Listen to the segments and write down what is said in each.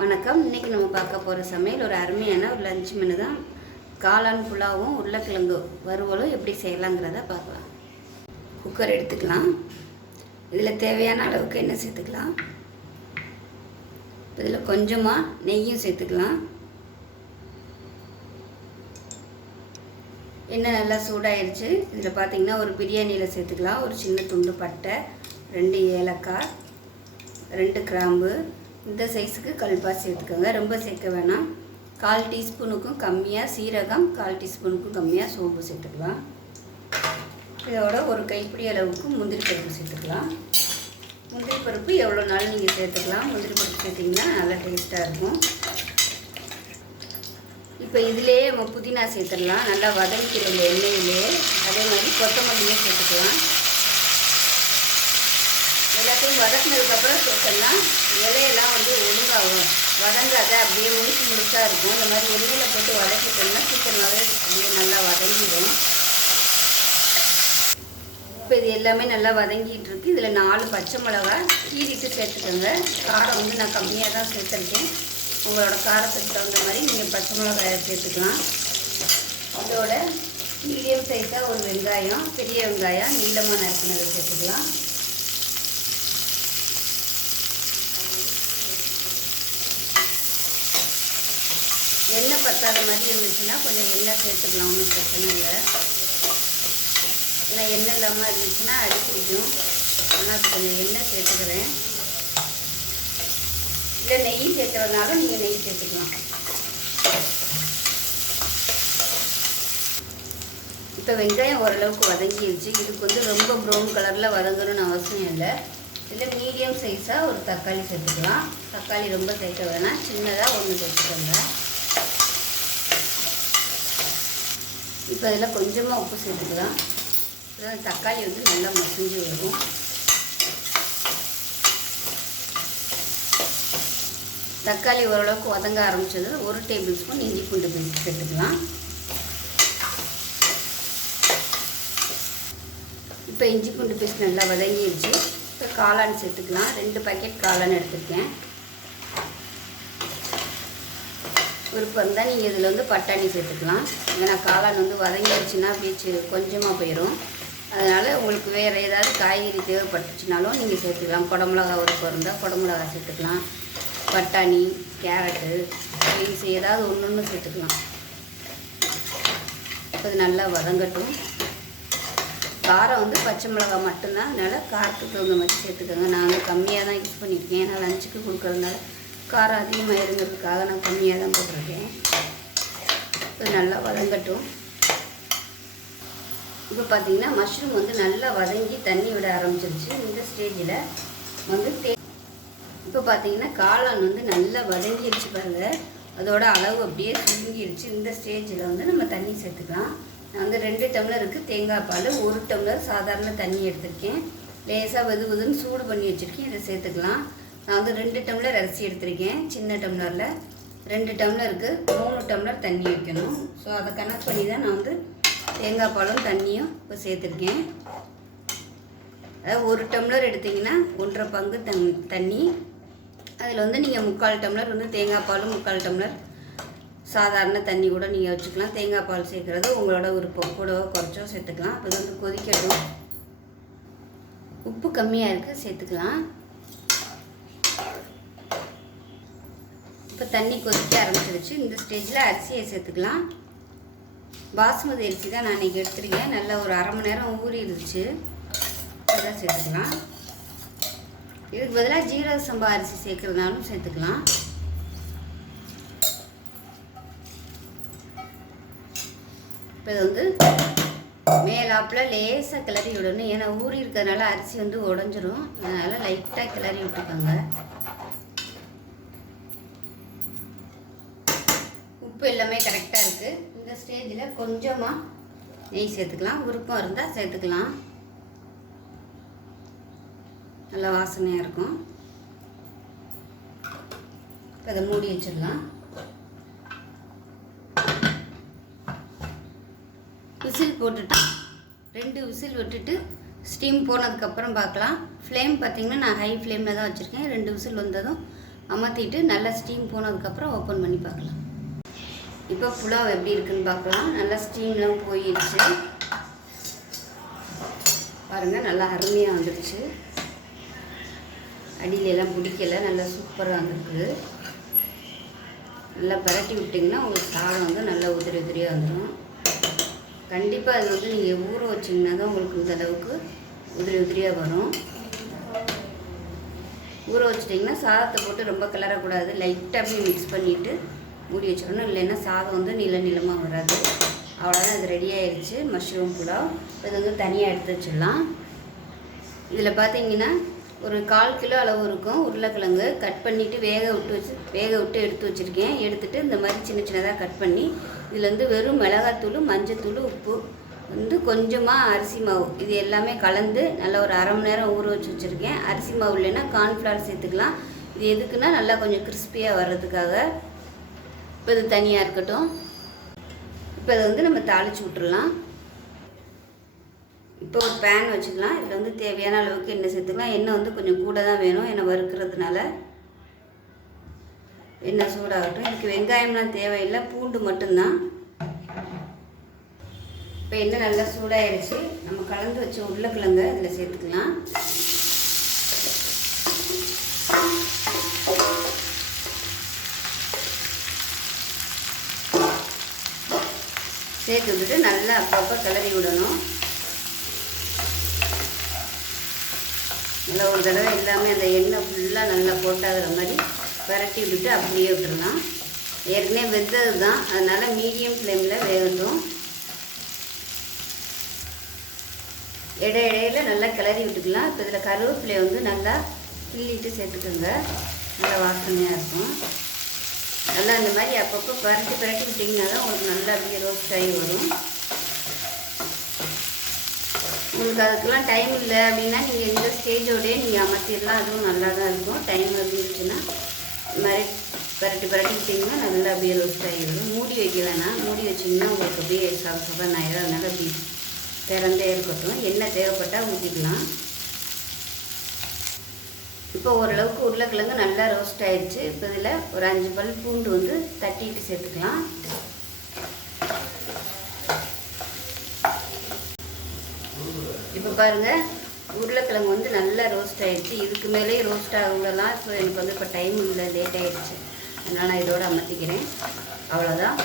வணக்கம். இன்றைக்கி நம்ம பார்க்க போகிற சமையல் ஒரு அருமையான ஒரு லஞ்ச் மெனு தான். காளான் புலாவும் உருளைக்கிழங்கு வறுவலும் எப்படி செய்யலாங்கிறத பார்க்கலாம். குக்கர் எடுத்துக்கலாம். இதில் தேவையான அளவுக்கு எண்ணெய் சேர்த்துக்கலாம். இதில் கொஞ்சமாக நெய்யும் சேர்த்துக்கலாம். எண்ணெய் நல்லா சூடாகிடுச்சு. இதில் பார்த்திங்கன்னா ஒரு பிரியாணியில் சேர்த்துக்கலாம். ஒரு சின்ன துண்டு பட்டை, 2 ஏலக்காய், 2 கிராம்பு, இந்த சைஸுக்கு கல்பாசி சேர்த்துக்கோங்க. ரொம்ப சேர்க்க வேணாம். 1/4 டீஸ்பூனுக்கும் கம்மியாக சீரகம், 1/4 டீஸ்பூனுக்கும் கம்மியாக சோம்பு சேர்த்துக்கலாம். இதோட ஒரு கைப்பிடி அளவுக்கு முந்திரி பருப்பு சேர்த்துக்கலாம். முந்திரி பருப்பு எவ்வளோ நாள் நீங்கள் சேர்த்துக்கலாம். முந்திரி பருப்பு சேர்த்திங்கன்னா நல்லா டேஸ்ட்டாக இருக்கும். இப்போ இதிலே நம்ம புதினா சேர்த்துடலாம். நல்லா வதங்கிக்கிற எண்ணெயிலே. அதே மாதிரி கொத்தமல்லியும் சேர்த்துக்கலாம். எல்லாத்தையும் வதக்கினதுக்கப்புறம் சேர்த்தலாம். இலையெல்லாம் ஒழுங்காகும், வதங்காத அப்படியே முழுசாக இருக்கும். இந்த மாதிரி எண்ணெயில் போட்டு வதக்கிட்டோம்னா சீக்கிரமாகவே அப்படியே நல்லா வதங்கிடும். இப்போ இது எல்லாமே நல்லா வதங்கிட்டு இருக்கு. இதில் 4 பச்சை மிளகா கீறிட்டு சேர்த்துக்கோங்க. காரம் நான் கம்மியாக தான் சேர்த்துருக்கேன். உங்களோட காரத்துக்கு தகுந்த மாதிரி நீங்கள் பச்சை மிளகாயை சேர்த்துக்கலாம். இதோட மீடியம் சைஸாக ஒரு வெங்காயம், பெரிய வெங்காயம் நீளமாக நறுக்கினதை சேர்த்துக்கலாம். எண்ணெய் பத்தாத மாதிரி இருந்துச்சுன்னா கொஞ்சம் எண்ணெய் சேர்த்துக்கலாம், ஒன்றும் பிரச்சனை இல்லை. ஏன்னா எண்ணெய் இல்லாமல் இருந்துச்சுன்னா அடி பிடிக்கும். ஆனால் கொஞ்சம் எண்ணெய் சேர்த்துக்கிறேன். இல்லை நெய் சேர்க்குறதுனாலும் நீங்கள் நெய் சேர்த்துக்கலாம். இப்போ வெங்காயம் ஓரளவுக்கு வதங்கிடுச்சு. இதுக்கு ரொம்ப ப்ரௌன் கலரில் வதங்கணும்னு அவசியம் இல்லை. இதில் மீடியம் சைஸாக ஒரு தக்காளி சேர்த்துக்கலாம். தக்காளி ரொம்ப சேர்க்க வேணாம், சின்னதாக 1 சேர்த்துக்கோங்க. இப்போ இதில் கொஞ்சமாக உப்பு சேர்த்துக்கலாம். தக்காளி நல்லா மசிஞ்சு வரும். தக்காளி ஓரளவுக்கு வதங்க ஆரம்பித்தது 1 டேபிள் ஸ்பூன் இஞ்சி பூண்டு பேஸ்ட் சேர்த்துக்கலாம். இப்போ இஞ்சி பூண்டு பேஸ்ட் நல்லா வதங்கிடுச்சு. இப்போ காளான் சேர்த்துக்கலாம். 2 பாக்கெட் காளான் எடுத்துருக்கேன். விருப்பம் இருந்தால் நீங்கள் இதில் பட்டாணி சேர்த்துக்கலாம். ஏன்னா காளான் வதங்கிடுச்சுன்னா அப்படியே கொஞ்சமாக போயிடும். அதனால் உங்களுக்கு வேறு ஏதாவது காய்கறி தேவைப்பட்டுச்சுனாலும் நீங்கள் சேர்த்துக்கலாம். குடமிளகா விருப்பம் இருந்தால் குடமிளகா சேர்த்துக்கலாம். பட்டாணி, கேரட்டு, பீன்ஸ் ஏதாவது ஒன்று சேர்த்துக்கலாம். அது நல்லா வதங்கட்டும். காரம் பச்சை மிளகா மட்டும்தான். அதனால் காரத்துக்கு தகுந்த மாதிரி சேர்த்துக்கோங்க. நான் கம்மியாக தான் யூஸ் பண்ணியிருக்கேன். ஏன்னா லஞ்சுக்கு கொடுக்குறதுனால காரம் அதிகமாக இருங்கிறதுக்காக நான் கம்மியாக தான் போட்டிருக்கேன். இது நல்லா வதங்கட்டும். இப்போ பார்த்தீங்கன்னா மஷ்ரூம் நல்லா வதங்கி தண்ணி விட ஆரம்பிச்சிருச்சு. இந்த ஸ்டேஜில் இப்போ பார்த்தீங்கன்னா காளான் நல்லா வதங்கிடுச்சு பாருங்கள். அதோட அளவு அப்படியே சுருங்கிடுச்சு. இந்த ஸ்டேஜில் நம்ம தண்ணி சேர்த்துக்கலாம். நான் 2 டம்ளருக்கு தேங்காய் பால், 1 டம்ளர் சாதாரண தண்ணி எடுத்திருக்கேன். லேசாக வெதுன்னு சூடு பண்ணி வச்சுருக்கேன். இதை சேர்த்துக்கலாம். நான் 2 டம்ளர் அரிசி எடுத்திருக்கேன். சின்ன டம்ளரில் 2 டம்ளருக்கு 3 டம்ளர் தண்ணி வைக்கணும். ஸோ அதை கணக்கு பண்ணி தான் நான் தேங்காய் பாலும் தண்ணியும் இப்போ சேர்த்துருக்கேன். அதாவது 1 டம்ளர் எடுத்திங்கன்னா 1.5 பங்கு தண்ணி. அதில் நீங்கள் 3/4 டம்ளர் தேங்காய் பாலும் 3/4 டம்ளர் சாதாரண தண்ணி கூட நீங்கள் வச்சுக்கலாம். தேங்காய் பால் சேர்க்குறது உங்களோட விருப்பம், கூடவோ குறைச்சோ சேர்த்துக்கலாம். இப்போ இது கொதிக்கட்டும். உப்பு கம்மியாக இருக்குது, சேர்த்துக்கலாம். இப்போ தண்ணி கொதிக்க ஆரம்பிச்சிருச்சு. இந்த ஸ்டேஜில் அரிசியை சேர்த்துக்கலாம். பாஸ்மதி அரிசி தான் நான் இன்றைக்கி எடுத்துருக்கேன். நல்லா ஒரு 1/2 மணி நேரம் ஊறி இருந்துச்சு. அதான் சேர்த்துக்கலாம். இதுக்கு பதிலாக ஜீரக சம்பா அரிசி சேர்க்குறதுனாலும் சேர்த்துக்கலாம். இப்போ இது மேலாப்பில் லேசாக கிளறி விடணும். ஏன்னா ஊறி இருக்கிறதுனால அரிசி உடஞ்சிரும். அதனால் லைட்டாக கிளறி விட்டுக்கோங்க. உப்பு எல்லாமே கரெக்டாக இருக்குது. இந்த ஸ்டேஜில் கொஞ்சமாக நெய் சேர்த்துக்கலாம். விருப்பம் இருந்தால் சேர்த்துக்கலாம். நல்லா வாசனையாக இருக்கும். இப்போ அதை மூடி வச்சிடலாம். விசில் போட்டுட்டு 2 விசில் விட்டுட்டு ஸ்டீம் போனதுக்கப்புறம் பார்க்கலாம். ஃப்ளேம் பார்த்திங்கன்னா நான் ஹை ஃப்ளேமில் தான் வச்சுருக்கேன். 2 விசில் வந்ததும் அமர்த்திட்டு நல்லா ஸ்டீம் போனதுக்கப்புறம் ஓப்பன் பண்ணி பார்க்கலாம். இப்போ புலாவ் எப்படி இருக்குன்னு பார்க்கலாம். நல்லா ஸ்டீம்லாம் போயிடுச்சு பாருங்கள், நல்லா அருமையாக வந்துடுச்சு. அடியிலெல்லாம் பிடிக்கலை, நல்லா சூப்பராக வந்துருக்கு. நல்லா பரட்டி விட்டிங்கன்னா உங்களுக்கு சாதம் வந்து நல்லா உதிரி உதிரியாக வந்துடும். கண்டிப்பாக அது வந்து நீங்கள் ஊற வச்சிங்கன்னா தான் உங்களுக்கு இந்த அளவுக்கு உதிரி உதிரியாக வரும். ஊற வச்சிட்டிங்கன்னா சாதத்தை போட்டு ரொம்ப கிளறக்கூடாது, லைட்டாக அப்படியே மிக்ஸ் பண்ணிவிட்டு மூடி வச்சிடணும். இல்லைன்னா சாதம் வந்து நீளமாக வராது. அவ்வளோதான், இது ரெடி ஆயிடுச்சு மஷ்ரூம் புலாவ். இது வந்து தனியாக எடுத்து வச்சிடலாம். இதில் பார்த்தீங்கன்னா ஒரு 1/4 கிலோ அளவு இருக்கும் உருளைக்கிழங்கு. கட் பண்ணிவிட்டு வேக விட்டு எடுத்து வச்சுருக்கேன். எடுத்துகிட்டு இந்த மாதிரி சின்ன சின்னதாக கட் பண்ணி இதில் வந்து வெறும் மிளகாத்தூள், மஞ்சத்தூள், உப்பு வந்து கொஞ்சமாக அரிசி மாவு இது எல்லாமே கலந்து நல்லா ஒரு 1/2 மணி நேரம் ஊற வச்சு வச்சுருக்கேன். அரிசி மாவு இல்லைன்னா கார்ன்ஃப்ளவர் சேர்த்துக்கலாம். இது எதுக்குன்னா நல்லா கொஞ்சம் கிறிஸ்பியாக வர்றதுக்காக. இப்போ இது தனியாக இருக்கட்டும். இப்போ அதை வந்து நம்ம தாளித்து விட்டுடலாம். இப்போ ஒரு பேன் வச்சுக்கலாம். இதில் வந்து தேவையான அளவுக்கு எண்ணெய் சேர்த்துக்கலாம். எண்ணெய் வந்து கொஞ்சம் கூட தான் வேணும், எண்ணெய் வறுக்கிறதுனால. எண்ணெய் சூடாகட்டும். இதுக்கு வெங்காயம்லாம் தேவையில்லை, பூண்டு மட்டும்தான். இப்போ எண்ணெய் நல்லா சூடாகிடுச்சு. நம்ம கலந்து வச்ச உருளைக்கிழங்க இதில் சேர்த்துக்கலாம். சேர்த்து விட்டுட்டு நல்லா அப்பப்போ கிளறி விடணும். நல்லா ஒரு தடவை எல்லாமே அந்த எண்ணெய் ஃபுல்லாக நல்லா போட்டாகிற மாதிரி பரட்டி விட்டுட்டு அப்படியே விட்டுடலாம். ஏற்கனவே வெந்தது தான், அதனால் மீடியம் ஃப்ளேமில் வேகட்டும். இடையில நல்லா கிளறி விட்டுக்கலாம். இப்போ இதில் கருவேப்பிலை வந்து நல்லா கிள்ளிட்டு சேர்த்துக்கோங்க, நல்லா வாசனையாக இருக்கும். நல்லா இந்த மாதிரி அப்பப்போ பரட்டி விட்டிங்கன்னா தான் உங்களுக்கு நல்லா அப்படியே ரோஸ்ட் ஆகி வரும். உங்களுக்கு அதுக்கெல்லாம் டைம் இல்லை அப்படின்னா நீங்கள் இந்த ஸ்டேஜோடய நீங்கள் அமர்த்திடலாம், அதுவும் நல்லா தான் இருக்கும். டைம் இருந்துச்சுன்னா இது மாதிரி பரட்டி விட்டிங்கன்னா நல்லா அப்படியே ரோஸ்ட் ஆகிடும். மூடி வைக்க வேணாம், மூடி வச்சிங்கன்னா உங்களுக்கு அப்படியே சபன் ஆகிடும். அதனால் அப்படி திறந்தே இருக்கட்டும். எண்ணெய் தேவைப்பட்டால் ஊற்றிக்கலாம். இப்போ ஓரளவுக்கு உருளைக்கிழங்கு நல்லா ரோஸ்ட் ஆகிடுச்சு. இப்போ இதில் ஒரு 5 பல் பூண்டு வந்து தட்டிட்டு சேர்த்துக்கலாம். இப்போ பாருங்கள், உருளைக்கிழங்கு வந்து நல்லா ரோஸ்ட் ஆகிடுச்சு. இதுக்கு மேலே ரோஸ்ட் ஆகுங்கலாம். ஸோ எனக்கு வந்து இப்போ டைம் இல்லை, லேட் ஆகிடுச்சு. அதனால் நான் இதோடு அமர்த்திக்கிறேன். அவ்வளோதான்,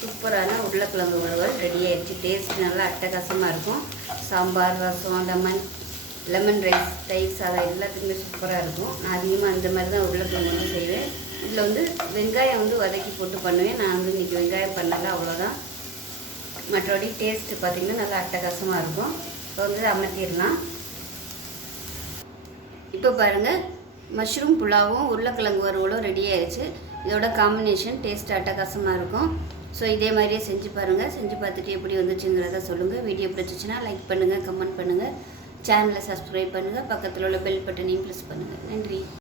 சூப்பரான உருளைக்கிழங்கு வறுவல் ரெடி ஆகிடுச்சு. டேஸ்ட் நல்லா அட்டகாசமாக இருக்கும். சாம்பார், ரசம், லெமன் ரைஸ், தயிர் சாதம் எல்லாத்துக்குமே சூப்பராக இருக்கும். நான் அதிகமாக அந்த மாதிரி தான் உருளைக்கிழங்கு வந்து செய்வேன். இதில் வந்து வெங்காயம் வந்து வதக்கி போட்டு பண்ணுவேன். நான் வந்து இன்றைக்கி வெங்காயம் பண்ணலை, அவ்வளோதான். மற்றபடி டேஸ்ட்டு பார்த்திங்கன்னா நல்லா அட்டகாசமாக இருக்கும். இப்போ வந்து அமர்த்திடலாம். இப்போ பாருங்கள், மஷ்ரூம் புலாவும் உருளைக்கிழங்கு வறுவலும் ரெடி ஆயிடுச்சு. இதோட காம்பினேஷன் டேஸ்ட் அட்டகாசமாக இருக்கும். ஸோ இதே மாதிரியே செஞ்சு பாருங்கள். செஞ்சு பார்த்துட்டு எப்படி வந்துச்சுங்கிறத சொல்லுங்கள். வீடியோ பிடிச்சிச்சின்னா லைக் பண்ணுங்கள், கமெண்ட் பண்ணுங்கள், சேனலை சப்ஸ்கிரைப் பண்ணுங்கள், பக்கத்தில் உள்ள பெல் பட்டனையும் ப்ரெஸ் பண்ணுங்கள். நன்றி.